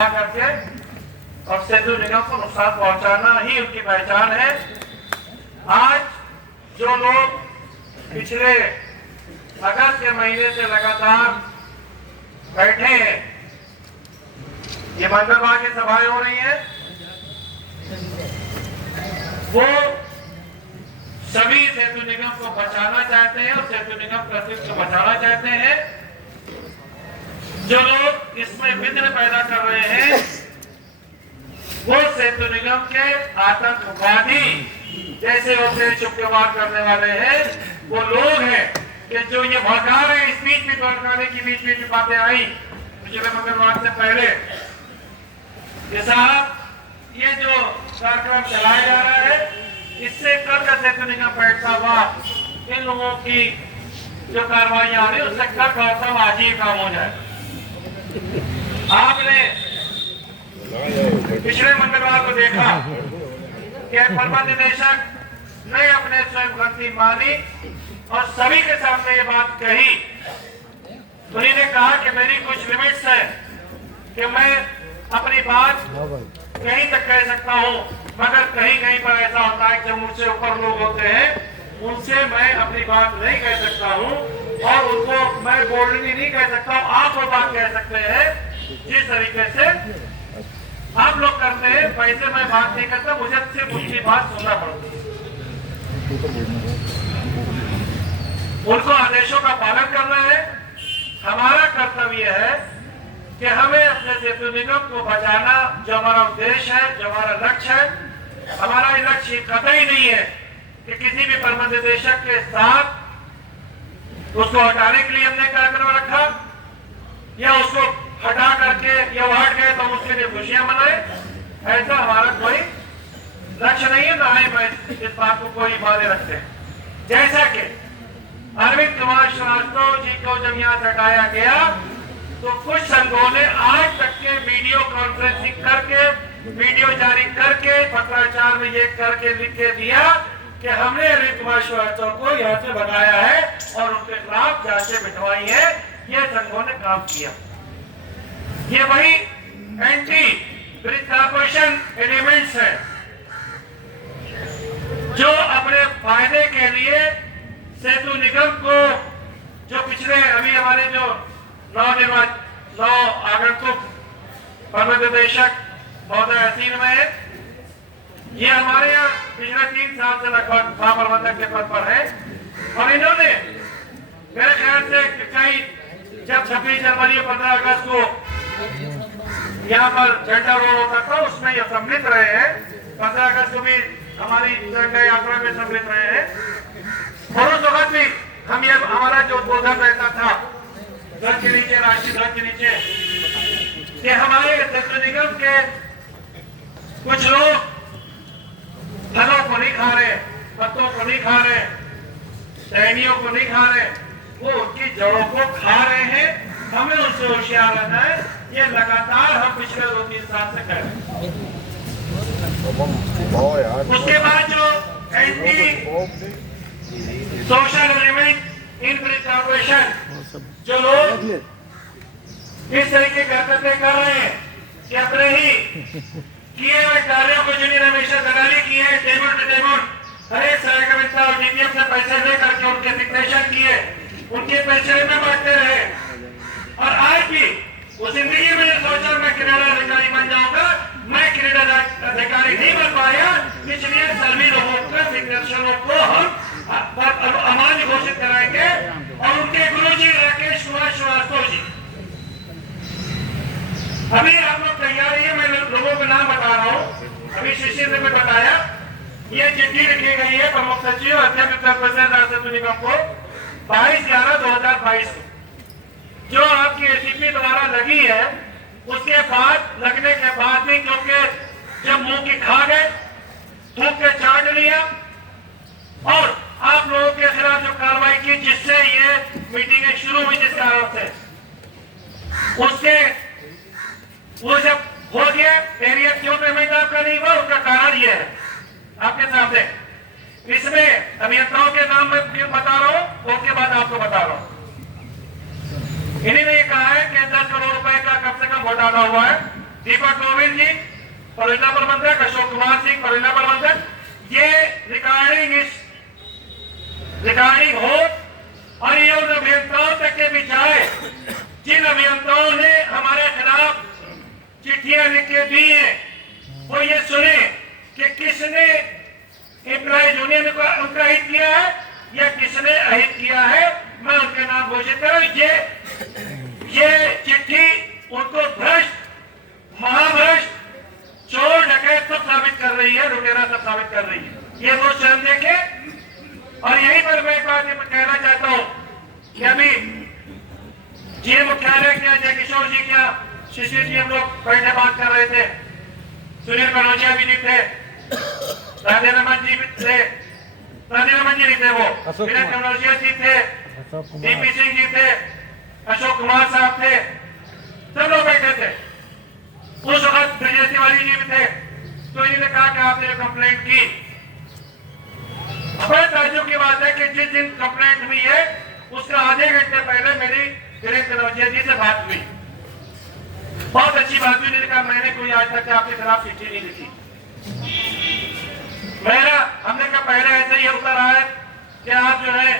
करके और सेतु निगम को नुकसान पहुंचाना ही उनकी पहचान है। आज जो लोग पिछले अगस्त के महीने से लगातार बैठे हैं, ये मंगलवार की सभाएं हो रही है, वो सभी सेतु निगम को बचाना चाहते हैं और सेतु निगम का अस्तित्व को बचाना चाहते हैं। जो लोग इसमें विघ्न पैदा कर रहे हैं वो सेतु निगम के आतंकवादी जैसे होते चुपकेवार करने वाले हैं, वो लोग हैं कि जो ये भड़का रहे हैं। स्पीच भी भड़काने की बीच बीच में बातें आई पिछले मंगलवार से पहले कि साहब ये जो कार्यक्रम चलाया जा रहा है इससे कल का सेतु निगम बैठता हुआ इन लोगों की जो कार्रवाई आ रही है उससे कल का आज ही काम हो जाए। आपने पिछले मंगलवार को देखा कि प्रबंध निदेशक ने अपने स्वयं गलती मानी और सभी के सामने ये बात कही। उन्हीं ने कहा कि मेरी कुछ लिमिट्स है कि मैं अपनी बात कहीं तक कह सकता हूं, मगर कहीं कहीं पर ऐसा होता है कि मुझसे ऊपर लोग होते हैं उनसे मैं अपनी बात नहीं कह सकता हूं और उनको मैं बोलनी नहीं कह सकता हूं। आप वो बात कह सकते हैं जिस तरीके से आप लोग करते हैं, वैसे मैं बात नहीं करता, मुझे सिर्फ उनकी बात सुनना पड़ता है। उनको आदेशों का पालन करना है। हमारा कर्तव्य है कि हमें अपने सेतु निगम को बचाना जो हमारा उद्देश्य है, जो हमारा लक्ष्य है। हमारा लक्ष्य कतई नहीं है कि किसी भी प्रबंध निदेशक के साथ उसको हटाने के लिए हमने कार्यक्रम रखा या उसको हटा करके या वो हट गए तो उसके लिए खुशियां मनाए, ऐसा हमारा कोई लक्ष्य नहीं है। ना ही मैं इस बात को कोई माने रखते हैं। जैसा कि अरविंद कुमार श्रीवास्तव जी को जब यहाँ से हटाया गया तो कुछ संघों ने आज तक के वीडियो कॉन्फ्रेंसिंग करके वीडियो जारी करके पत्राचार में ये करके लिख के दिया कि हमने अरविंद कुमार श्रीवास्तव को यहाँ से भगाया है और उनके खिलाफ जांचें बिठवाई है। ये संघों ने काम किया। ये वही एंटी ब्रिज कॉर्पोरेशन एलिमेंट्स है जो अपने फायदे के लिए सेतु निगम को जो पिछले अभी हमारे जो नौ आगंतुक प्रबंध निदेशक महोदय असीन में है, ये हमारे यहाँ पिछले 3 साल से लगभग महाप्रबंधक के पद पर है और इन्होंने मेरे ख्याल से कई जब 26 जनवरी और 15 अगस्त को यहाँ पर झंडा रोड होता था उसमें ये सम्मिलित रहे हैं। 15 अगस्त को भी हमारी झंडा यात्रा में सम्मिलित रहे हैं और उस वक्त भी हम ये हमारा जो उद्बोधन रहता था ध्वज के नीचे, राष्ट्रीय ध्वज के नीचे, कि हमारे सेतु निगम के कुछ लोग फलों को नहीं खा रहे, पत्तों को नहीं खा रहे, टहनियों को नहीं खा रहे, वो उनकी जड़ों को खा रहे हैं। हमें उससे होशियार रहना है। ये लगातार हम पिछले 2-3 साल से कर रहे हैं। उसके बाद जो anti social element in bridge corporation जो लोग इस तरीके का हरकतें कर रहे हैं कि अपने ही किए हुए कार्यों को जिन्हें हमेशा दलाली की है, टेबल टू टेबल हर एक सहकारिता और डीपीएफ से पैसे ले करके उनके सिग्नेचर किए, उनके पैसे में बांटते रहे और आज भी वो जिंदगी में सोचा मैं किराना अधिकारी बन जाऊंगा, मैं किराना अधिकारी नहीं बन पाया, इसलिए सभी लोगों के सिग्नेचरों को हम अमान्य घोषित कराएंगे और उनके गुरुजी राकेश कुमार श्रीवास्तव जी, अभी आप लोग तैयार है, मैं लोगों के नाम बता रहा हूँ। अभी शिशिर ने बताया ये चिट्ठी लिखी गई है प्रमुख सचिव अध्यक्ष उत्तर प्रदेश सेतु निगम को 22/11/2022 जो आपकी एसीपी द्वारा लगी है। उसके बाद लगने के बाद भी क्योंकि जब मुंह की खा गए, थूक के चाट लिया और आप लोगों के खिलाफ जो कार्रवाई की जिससे ये मीटिंगें शुरू हुई जिस कारण से उसके वो जब हो गया एरिया क्यों पेमेंट आपका नहीं हुआ, उसका कारण ये है आपके सामने। इसमें अभियंताओं के नाम में बता रहा हूं, उसके बाद आपको बता रहा हूं। इन्हीं ने कहा है कि 10 करोड़ रुपए का कम से कम घोटाला हुआ है दीपक गोविंद जी परियोजना प्रबंधक, अशोक कुमार सिंह परियोजना प्रबंधक, ये रिकॉर्डिंग हो और ये उन अभियंताओं तक के भी जाए जिन अभियंताओं ने हमारे खिलाफ चिट्ठियां लिख के दी है, वो ये सुने कि किसने एम्प्लॉय यूनियन को उनका हित किया है या किसने अहित किया है। मैं उनके नाम घोषित करूं। ये चिट्ठी उनको भ्रष्ट, महाभ्रष्ट, चोर, डकैत सब साबित कर रही है, लुटेरा सब साबित कर रही है। ये वो स्वयं देखे। और यहीं पर मैं एक बात कहना चाहता हूं कि अभी जी मुख्यालय क्या, जय किशोर जी क्या, शिशिर जी हम लोग बैठे बात कर रहे थे, सुनील कनौजिया भी नहीं थे, राधे रमन जी भी थे, राधे रमन जी नहीं थे, वो विनय कनौजिया जी थे, डीपी सिंह जी थे, अशोक कुमार साहब थे, सब लोग बैठे थे। उस वक्त विजय तिवारी जी भी थे। तो इन्होंने कहा कि आपने जो कंप्लेंट की, बड़े ताज्जुब की बात है कि जिस दिन कंप्लेंट हुई है उसका आधे घंटे पहले मेरी विनय कनौजिया जी से बात हुई। बहुत अच्छी बात हुई। कहा मैंने कोई आज तक आपके खिलाफ चिट्ठी नहीं लिखी। हमने कहा पहले ऐसा ही होता रहा है कि आप जो है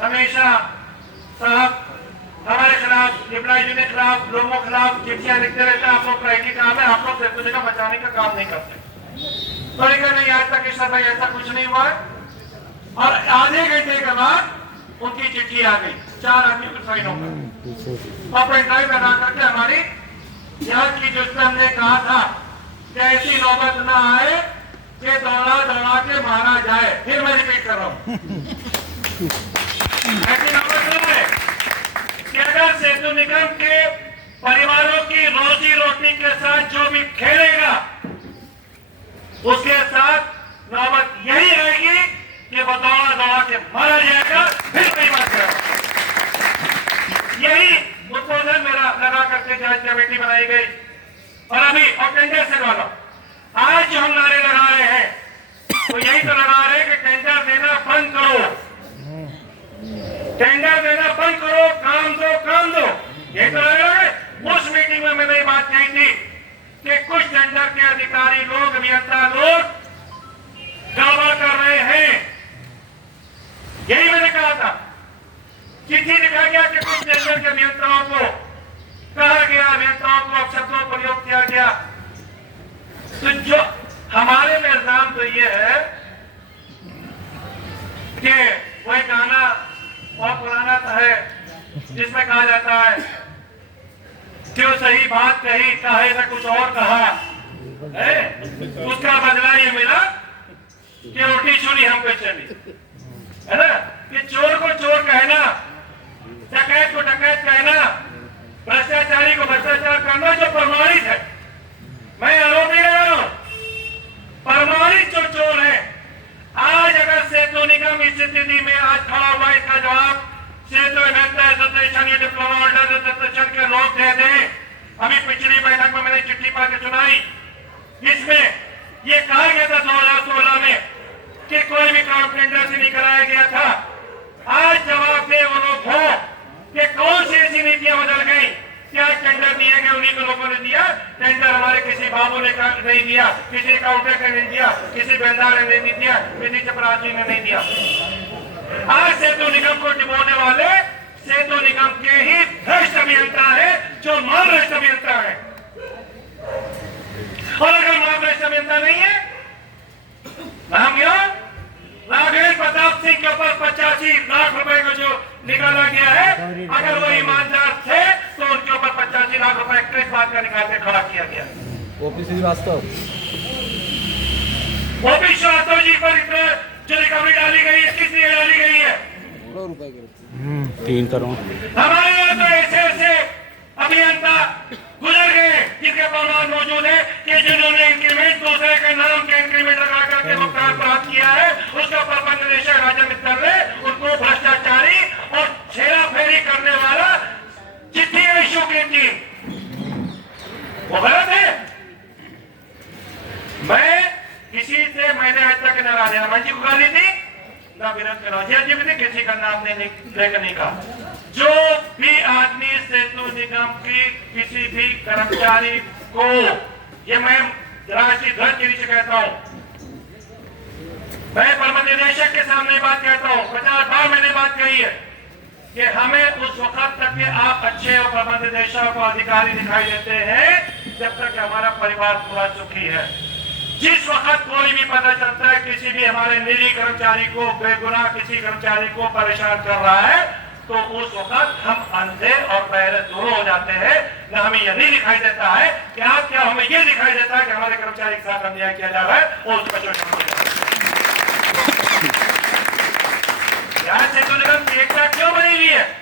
हमेशा साहब हमारे खिलाफ, एम्प्लॉय यूनियन के खिलाफ, लोगों के खिलाफ चिट्ठियां लिखते रहते हैं। आप लोग का एक ही काम है, आप लोग सेतु निगम बचाने का काम नहीं करते। तो नहीं, आज तक इस समय ऐसा कुछ नहीं हुआ है। और आधे घंटे के बाद उनकी चिट्ठी आ गई 4 आदमियों के साइन होकर और पेन ड्राइव बना करके हमारी यहाँ की, जिसमें हमने कहा था कि ऐसी नौबत ना आए कि दौड़ा दौड़ा के मारा जाए। फिर मैं रिपीट कर रहा हूँ, ऐसी नौबत ना आए कि अगर सेतु निगम के परिवारों की रोजी रोटी के साथ जो भी खेलेगा उसके साथ नौबत यही रहेगी कि वो दौड़ा दौड़ा के मारा जाएगा। फिर कोई बात करें, यही उद्बोधन मेरा लगा करके जांच कमेटी बनाई गई। और अभी और टेंडर से वाला आज जो हम नारे लगा रहे हैं तो यही तो लगा रहे हैं कि टेंडर देना बंद करो, टेंडर देना बंद करो, काम दो, काम दो। यही तो लग रहा है। उस मीटिंग में मैंने ये बात कही थी कि कुछ टेंडर के अधिकारी लोग, अभियंता लोग गड़बड़ कर रहे हैं। यही मैंने कहा था। चिट्ठी लिखा गया कि कुछ टेंडर के अभियंताओं को कहा गया, अभियंताओं को अपशब्दों का प्रयोग किया गया। तो जो हमारे में इल्जाम तो ये है कि वही गाना बहुत पुराना है जिसमें कहा जाता है क्यों सही बात कही, कहे ना कुछ और कहा है। उसका बदला ये मिला कि उल्टी छुरी हम पे चली, है ना। कि चोर को चोर कहना, डकैत को डकैत कहना, भ्रष्टाचारी को भ्रष्टाचार करना जो प्रमाणित है, मैं आरोप नहीं लगा रहा हूं, प्रमाणित जो चोर है। आज अगर सेतु निगम इस स्थिति में आज खड़ा हुआ, इसका जवाब सेतु एसोसिएशन ये डिप्लोमा होल्डर एसोसिएशन के लोग दे दें। अभी पिछली बैठक में मैंने चिट्ठी पढ़ के सुनाई, इसमें ये कहा गया था 2016 में कि कोई भी काम टेंडर से नहीं कराया गया था। आज जवाब दे वो लोग हो कि कौन सी ऐसी नीतियां बदल गई, क्या टेंडर दिए गए उन्हीं को लोगों ने दिया। टेंडर हमारे किसी बाबू ने नहीं दिया, किसी काउंटर ने नहीं दिया, किसी बेंदार ने नहीं दिया, किसी चपरासी ने नहीं दिया। आज सेतु निगम को डिबोने वाले सेतु निगम के ही भ्रष्ट अभियंता है जो महाभ्रष्ट अभियंता है। और अगर महाभ्रष्ट अभियंता नहीं है, नाम क्या, राघवेंद्र प्रताप सिंह के ऊपर 85 लाख रुपए को जो निकाला गया है, अगर वो ईमानदार थे तो उनके ऊपर 85 लाख रुपए किस बात का निकाल के खड़ा किया गया। ओपी श्रीवास्तव जी पर इतना जो रिकवरी डाली गई है, किस लिए डाली गई है? 3 करोड़। हमारे यहाँ तो ऐसे अभियंता गुजर गए जिनके प्रमाण मौजूद है कि जिन्होंने इंक्रीमेंट दूसरे के नाम के इंक्रीमेंट लगा करके भुगतान प्राप्त किया है, उसका प्रबंध निदेशक राजा मित्तल ने उनको भ्रष्टाचारी और छेड़ा फेरी करने वाला चिट्ठी इश्यू की थी। वो गलत है। मैंने आज तक न राधे रमन जी को गाली दी, न विनोद कनौजिया जी भी, किसी का नाम लेकर नहीं कहा। जो भी आदमी सेतु निगम की किसी भी कर्मचारी को, ये मैं राष्ट्रीय ध्वज के नीचे कहता हूं, मैं प्रबंध निदेशक के सामने बात कहता हूं, 50 बार मैंने बात कही है कि हमें उस वक्त तक के आप अच्छे और प्रबंध निदेशक और अधिकारी दिखाई देते हैं जब तक हमारा परिवार पूरा सुखी है। जिस वक्त कोई भी पता चलता है किसी भी हमारे निजी कर्मचारी को, बेगुनाह किसी कर्मचारी को परेशान कर रहा है, तो उस वक्त हम अंधे और बहरे दोनों हो जाते हैं। न हमें यह नहीं दिखाई देता है कि आप क्या, हमें यह दिखाई देता है कि हमारे कर्मचारी के साथ अन्याय किया जा रहा है और उसका शोषण किया जा रहा है। सेतु निगम की एकता क्यों बनी हुई है?